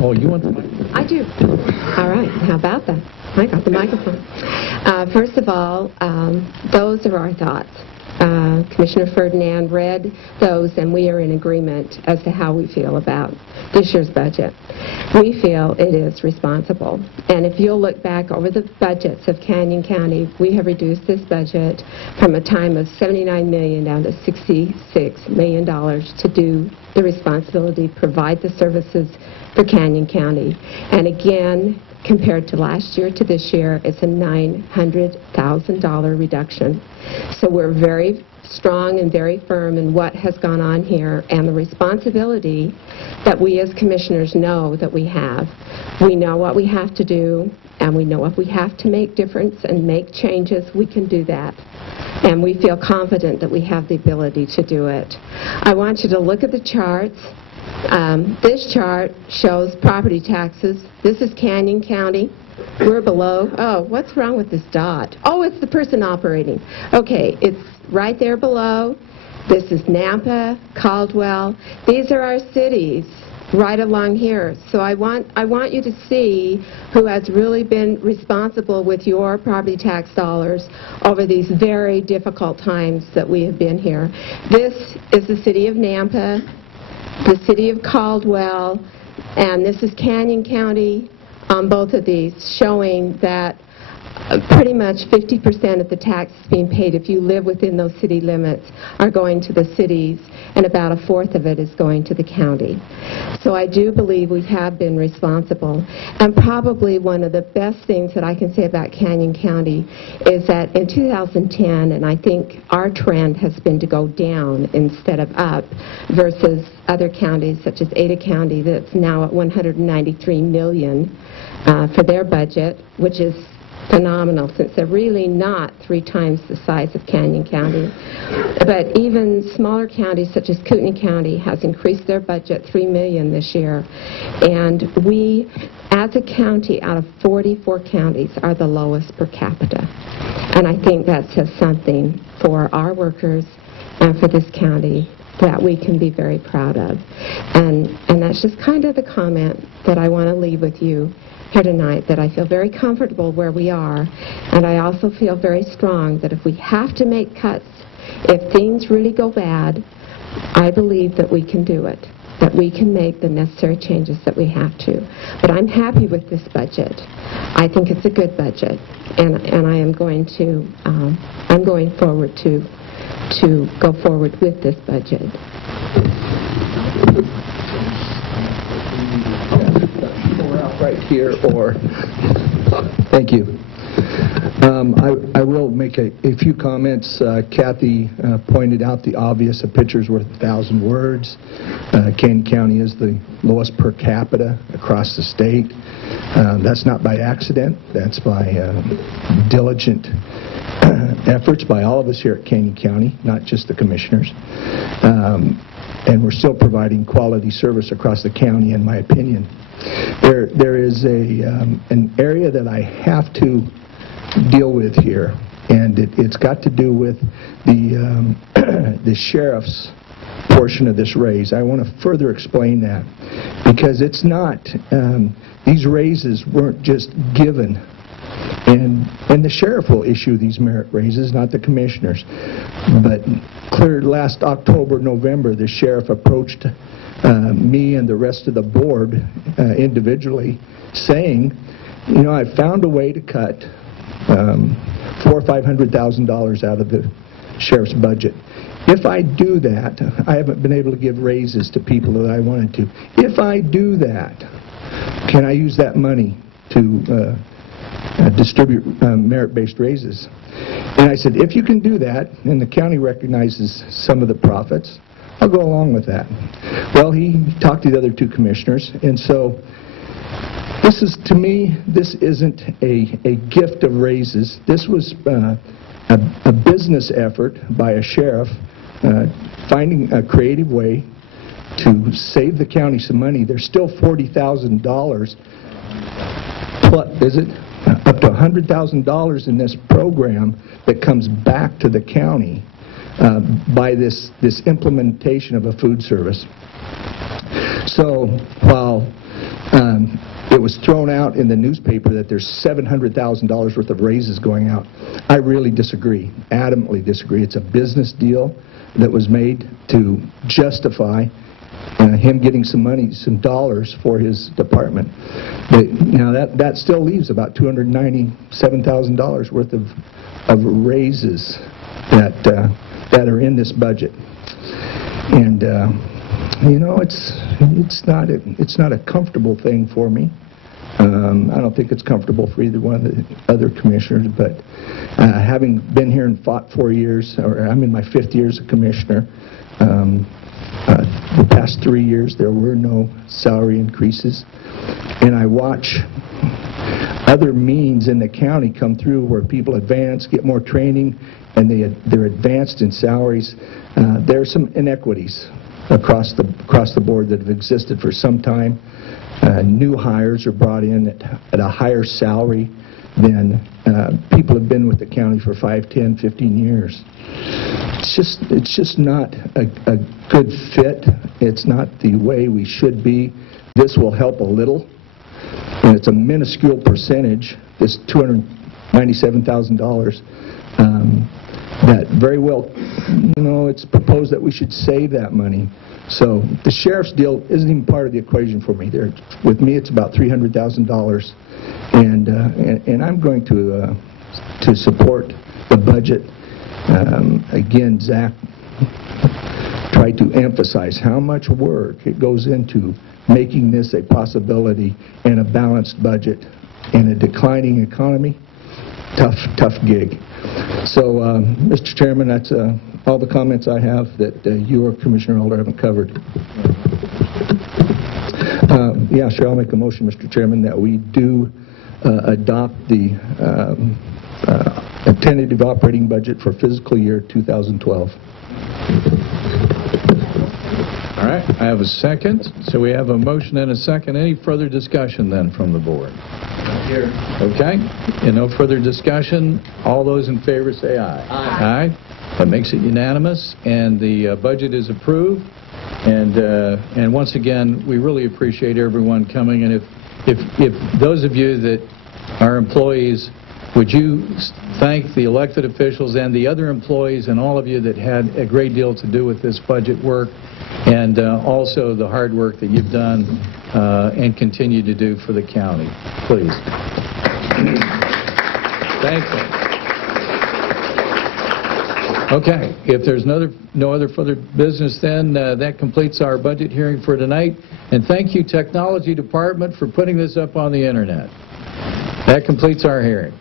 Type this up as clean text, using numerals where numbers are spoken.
Oh, you want the microphone? I do. All right. How about that? I got the microphone. First of all, those are our thoughts. Commissioner Ferdinand read those, and we are in agreement as to how we feel about this year's budget. We feel it is responsible. And if you'll look back over the budgets of Canyon County, we have reduced this budget from a time of $79 million down to $66 million to do the responsibility, provide the services for Canyon County. And again, compared to last year to this year, it's a $900,000 reduction. So we're very strong and very firm in what has gone on here and the responsibility that we as commissioners know that we have. We know what we have to do, and we know if we have to make difference and make changes, we can do that. And we feel confident that we have the ability to do it. I want you to look at the charts. This chart shows property taxes. This is Canyon County. We're below. Oh, what's wrong with this dot? Oh, it's the person operating. Okay, it's right there below. This is Nampa, Caldwell. These are our cities right along here. So I want you to see who has really been responsible with your property tax dollars over these very difficult times that we have been here. This is the city of Nampa, the city of Caldwell, and this is Canyon County on both of these, showing that pretty much 50% of the taxes being paid, if you live within those city limits, are going to the cities, and about a fourth of it is going to the county. So I do believe we have been responsible. And probably one of the best things that I can say about Canyon County is that in 2010, and I think our trend has been to go down instead of up, versus other counties such as Ada County that's now at $193 million for their budget, which is phenomenal, since they're really not 3 times the size of Canyon County. But even smaller counties such as Kootenai County has increased their budget $3 million this year. And we, as a county, out of 44 counties, are the lowest per capita. And I think that says something for our workers and for this county that we can be very proud of. And that's just kind of the comment that I want to leave with you here tonight, that I feel very comfortable where we are, and I also feel very strong that if we have to make cuts, if things really go bad, I believe that we can do it, that we can make the necessary changes that we have to. But I'm happy with this budget. I think it's a good budget, and I am going to I'm going forward to go forward with this budget. Right here, or thank you. I will make a few comments. Kathy pointed out the obvious: a picture's worth 1,000 words. Canyon County is the lowest per capita across the state. That's not by accident. That's by diligent efforts by all of us here at Canyon County, not just the commissioners. And we're still providing quality service across the county, in my opinion. There is an area that I have to deal with here, and it's got to do with the the sheriff's portion of this raise. I want to further explain that, because it's not, these raises weren't just given, and the sheriff will issue these merit raises, not the commissioners. But clear last October, November, the sheriff approached me and the rest of the board individually, saying, you know, I found a way to cut $400,000 or $500,000 out of the sheriff's budget. If I do that, I haven't been able to give raises to people that I wanted to. If I do that, can I use that money to distribute merit-based raises? And I said, if you can do that, and the county recognizes some of the profits, I'll go along with that. Well, he talked to the other 2 commissioners, and so this is, to me, this isn't a gift of raises. This was a business effort by a sheriff finding a creative way to save the county some money. There's still $40,000 plus, is it? Up to $100,000 in this program that comes back to the county by this implementation of a food service. So while it was thrown out in the newspaper that there's $700,000 worth of raises going out. I really disagree, adamantly disagree. It's a business deal that was made to justify him getting some money, some dollars for his department. Now that still leaves about $297,000 worth of raises that are in this budget. And you know, it's not a comfortable thing for me. I don't think it's comfortable for either one of the other commissioners, but having been here and fought 4 years, or I'm in my 5th year as a commissioner, the past 3 years there were no salary increases, and I watch other means in the county come through where people advance, get more training, and they're advanced in salaries. There are some inequities across the board that have existed for some time. New hires are brought in at a higher salary than people have been with the county for 5, 10, 15 years. It's just not a good fit. It's not the way we should be. This will help a little, and it's a minuscule percentage, this $297,000, that very well, you know, it's proposed that we should save that money. So the sheriff's deal isn't even part of the equation for me. With me, it's about $300,000, and I'm going to support the budget. Again, Zach tried to emphasize how much work it goes into making this a possibility and a balanced budget in a declining economy. Tough gig. So, Mr. Chairman, that's all the comments I have that you or Commissioner Elder haven't covered. Yeah, sure, I'll make a motion, Mr. Chairman, that we do adopt the tentative operating budget for fiscal year 2012. All right, I have a second. So we have a motion and a second. Any further discussion then from the board? Here. Okay, and no further discussion. All those in favor say aye. Aye. Aye. That makes it unanimous, and the budget is approved. And once again, we really appreciate everyone coming. And if those of you that are employees, would you thank the elected officials and the other employees and all of you that had a great deal to do with this budget work, and also the hard work that you've done and continue to do for the county. Please. Thank you. Okay, if there's no other further business, then that completes our budget hearing for tonight. And thank you, Technology Department, for putting this up on the internet. That completes our hearing.